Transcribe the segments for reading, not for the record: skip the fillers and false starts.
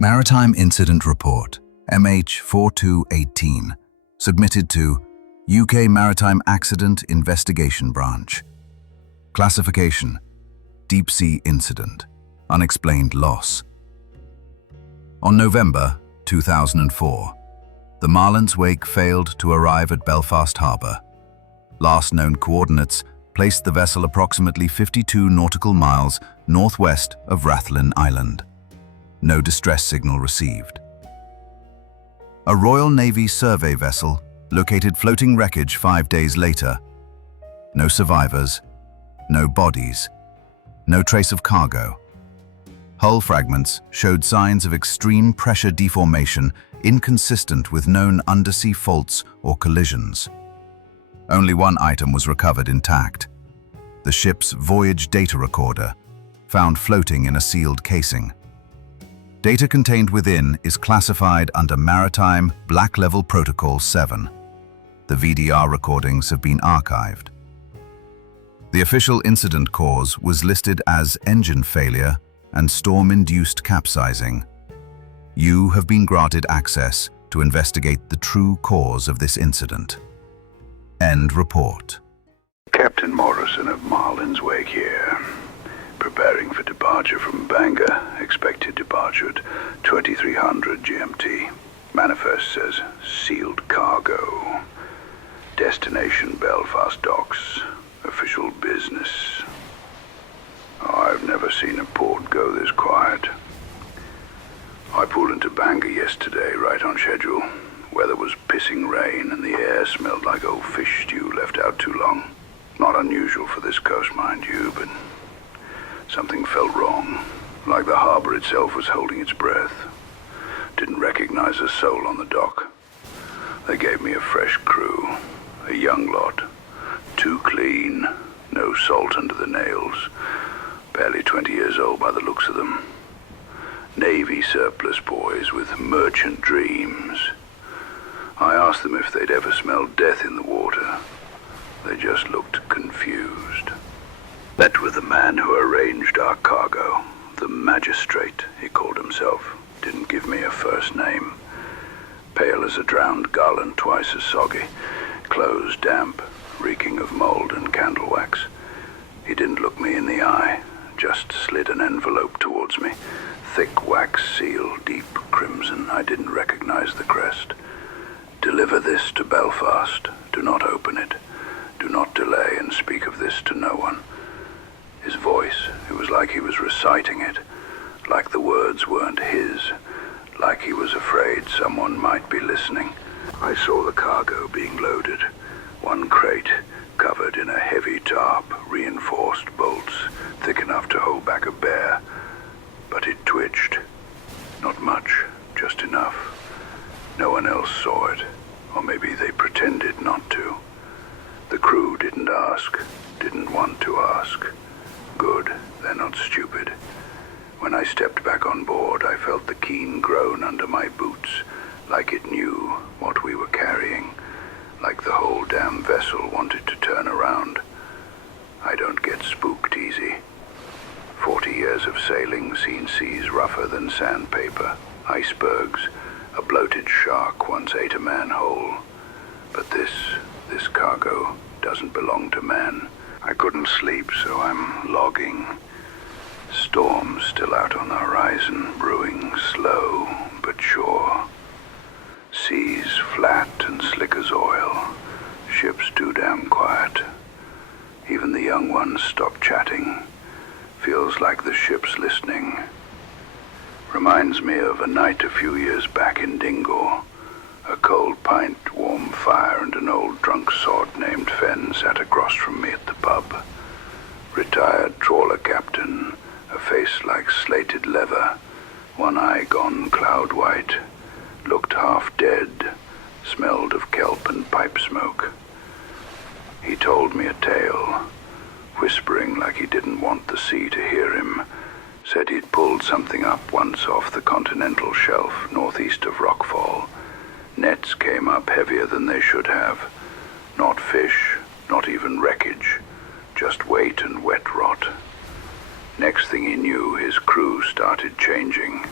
Maritime Incident Report, MH4218, submitted to UK Maritime Accident Investigation Branch. Classification: Deep Sea Incident, Unexplained Loss. On November 2004, the Marlin's wake failed to arrive at Belfast Harbour. Last known coordinates placed the vessel approximately 52 nautical miles northwest of Rathlin Island. No distress signal received. A Royal Navy survey vessel located floating wreckage 5 days later. No survivors, no bodies, no trace of cargo. Hull fragments showed signs of extreme pressure deformation inconsistent with known undersea faults or collisions. Only one item was recovered intact: the ship's Voyage Data Recorder, found floating in a sealed casing. Data contained within is classified under Maritime Black Level Protocol 7. The VDR recordings have been archived. The official incident cause was listed as engine failure and storm-induced capsizing. You have been granted access to investigate the true cause of this incident. End report. Captain Morrison of Marlin's wake here. Preparing for departure from Bangor. Expected departure at 2300 GMT. Manifest says sealed cargo. Destination Belfast docks. Official business. Oh, I've never seen a port go this quiet. I pulled into Bangor yesterday, right on schedule. Weather was pissing rain and the air smelled like old fish stew left out too long. Not unusual for this coast, mind you, but something felt wrong, like the harbor itself was holding its breath. Didn't recognize a soul on the dock. They gave me a fresh crew, a young lot, too clean, no salt under the nails, barely 20 years old by the looks of them. Navy surplus boys with merchant dreams. I asked them if they'd ever smelled death in the water. They just looked confused. Met with the man who arranged our cargo, the magistrate, he called himself. Didn't give me a first name. Pale as a drowned gull and twice as soggy. Clothes damp, reeking of mold and candle wax. He didn't look me in the eye, just slid an envelope towards me. Thick wax seal, deep crimson. I didn't recognize the crest. Deliver this to Belfast. Do not open it. Do not delay and speak of this to no one. His voice, it was like he was reciting it, like the words weren't his, like he was afraid someone might be listening. I saw the cargo being loaded. One crate, covered in a heavy tarp, reinforced bolts, thick enough to hold back a bear. But it twitched. Not much, just enough. No one else saw it, or maybe they pretended not to. The crew didn't ask, didn't want to ask. Good, they're not stupid. When I stepped back on board, I felt the keen groan under my boots, like it knew what we were carrying, like the whole damn vessel wanted to turn around. I don't get spooked easy. 40 years of sailing, seen seas rougher than sandpaper, icebergs. A bloated shark once ate a man whole. But this cargo doesn't belong to man. I couldn't sleep, so I'm logging. Storm still out on the horizon, brewing slow but sure. Seas flat and slick as oil. Ships too damn quiet. Even the young ones stop chatting. Feels like the ship's listening. Reminds me of a night a few years back in Dingle. A cold pint, warm fire, and an old drunk sod named Fenn sat across from me at the pub. Retired trawler captain, a face like slated leather, one eye gone cloud white, looked half dead, smelled of kelp and pipe smoke. He told me a tale, whispering like he didn't want the sea to hear him. Said he'd pulled something up once off the continental shelf northeast of Rockfall. Nets came up heavier than they should have. Not fish, not even wreckage, just weight and wet rot. Next thing he knew, his crew started changing.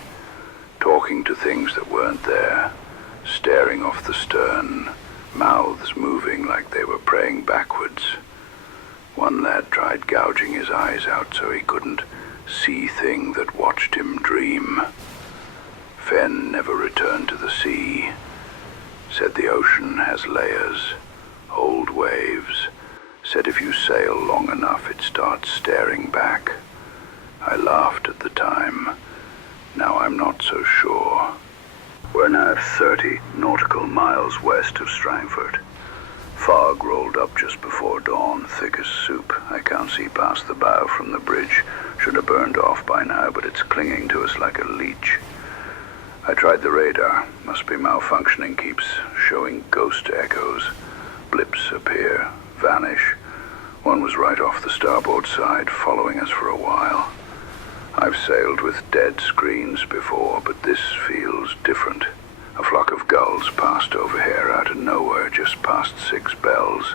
talking to things that weren't there, staring off the stern, mouths moving like they were praying backwards. One lad tried gouging his eyes out so he couldn't see thing that watched him dream. Fenn never returned to the sea. Said the ocean has layers, old waves. Said if you sail long enough it starts staring back. I laughed at the time. Now I'm not so sure. We're now 30 nautical miles west of Strangford. Fog rolled up just before dawn, thick as soup. I can't see past the bow from the bridge. Should have burned off by now, but it's clinging to us like a leech. I tried the radar. Must be malfunctioning, keeps showing ghost echoes. Blips appear, vanish. One was right off the starboard side, following us for a while. I've sailed with dead screens before, but this feels different. A flock of gulls passed over here out of nowhere, just past 6 bells.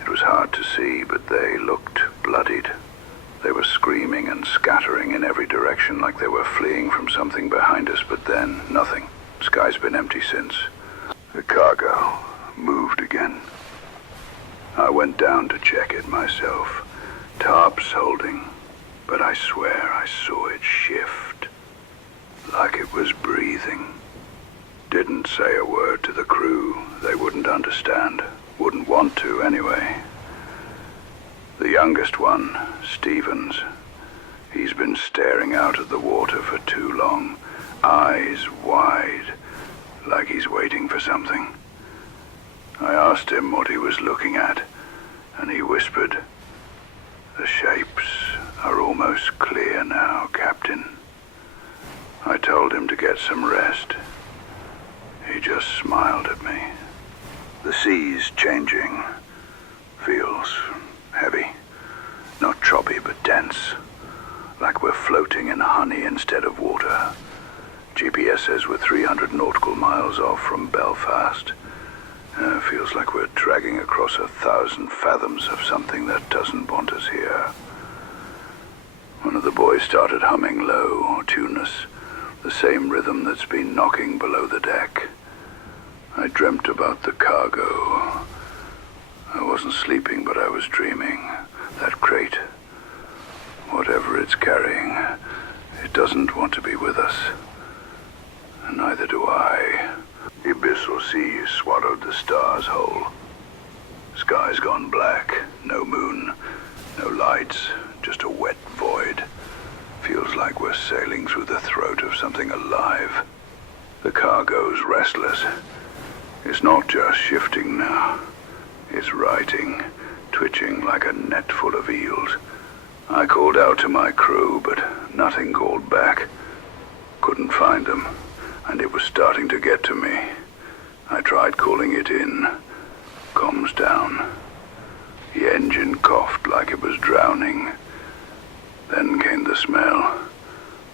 It was hard to see, but they looked bloodied. They were screaming and scattering in every direction like they were fleeing from something behind us, but then nothing. Sky's been empty since. The cargo moved again. I went down to check it myself. Tarps holding, but I swear I saw it shift, like it was breathing. Didn't say a word to the crew. They wouldn't understand. Wouldn't want to anyway. The youngest one, Stevens, he's been staring out at the water for too long, eyes wide, like he's waiting for something. I asked him what he was looking at, and he whispered, "The shapes are almost clear now, Captain." I told him to get some rest. He just smiled at me. The sea's changing. Feels heavy. Not choppy, but dense. Like we're floating in honey instead of water. GPS says we're 300 nautical miles off from Belfast. Feels like we're dragging across 1,000 fathoms of something that doesn't want us here. One of the boys started humming low, tuneless, the same rhythm that's been knocking below the deck. I dreamt about the cargo. I wasn't sleeping, but I was dreaming. That crate, whatever it's carrying, it doesn't want to be with us. And neither do I. The abyssal sea swallowed the stars whole. Sky's gone black, no moon, no lights, just a wet void. Feels like we're sailing through the throat of something alive. The cargo's restless. It's not just shifting now. It's writing, twitching like a net full of eels. I called out to my crew, but nothing called back. Couldn't find them, and it was starting to get to me. I tried calling it in. Comms down. The engine coughed like it was drowning. Then came the smell.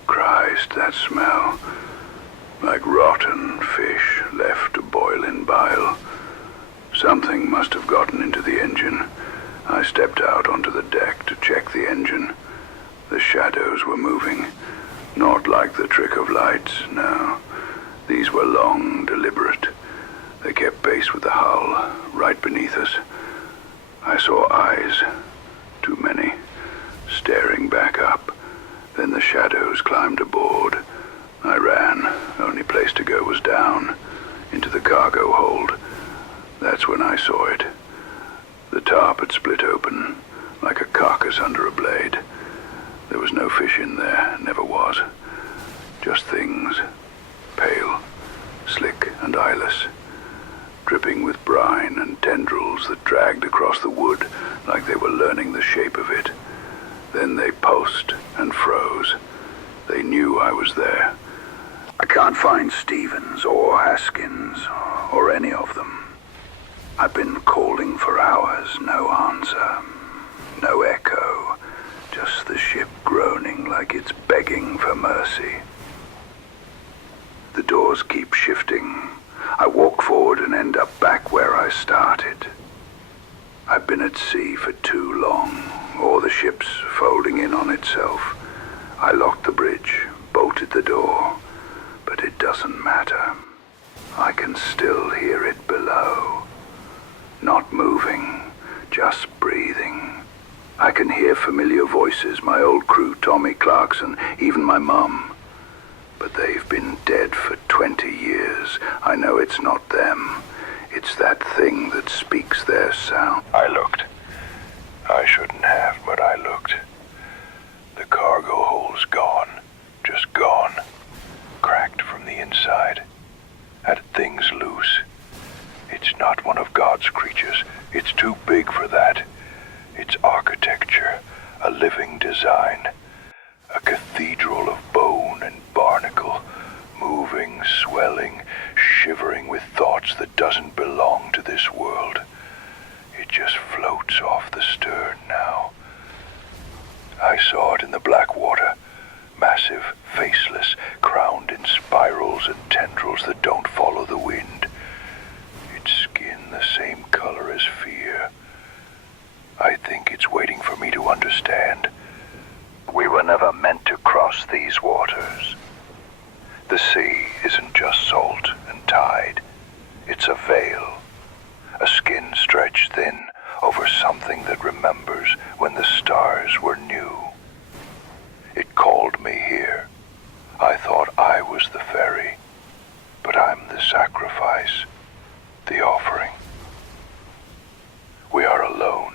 Christ, that smell. Like rotten fish left to boil in bile. Something must have gotten into the engine. I stepped out onto the deck to check the engine. The shadows were moving. Not like the trick of lights, no. These were long, deliberate. They kept pace with the hull, right beneath us. I saw eyes, too many, staring back up. Then the shadows climbed aboard. I ran. Only place to go was down, into the cargo hold. That's when I saw it. The tarp had split open, like a carcass under a blade. There was no fish in there, never was. Just things, pale, slick and eyeless, dripping with brine and tendrils that dragged across the wood like they were learning the shape of it. Then they pulsed and froze. They knew I was there. I can't find Stevens or Haskins or any of them. I've been calling for hours, no answer, no echo, just the ship groaning like it's begging for mercy. The doors keep shifting. I walk forward and end up back where I started. I've been at sea for too long, or the ship's folding in on itself. I locked the bridge, bolted the door, But it doesn't matter. I can still hear it below. Not moving, just breathing. I can hear familiar voices, my old crew, Tommy Clarkson, even my mum. But they've been dead for 20 years. I know it's not them. It's that thing that speaks their sound. I looked. I shouldn't have, but I looked. The cargo hole's gone. Just gone. Cracked from the inside. Had things loose. It's not one of God's creatures. It's too big for that. It's architecture, a living design. A cathedral of bone and barnacle, moving, swelling, shivering with thoughts that doesn't belong to this world. It just floats off the stern now. I saw it in the black water, massive, faceless, crowned in spirals and tendrils that don't follow the wind. Its skin the same color as fear. I think it's waiting for me to understand. We were never meant to cross these waters. The sea isn't just salt and tide. It's a veil, a skin stretched thin over something that remembers when the stars were new. It called me here. I thought I was the ferry, but I'm the sacrifice, the offering. We are alone.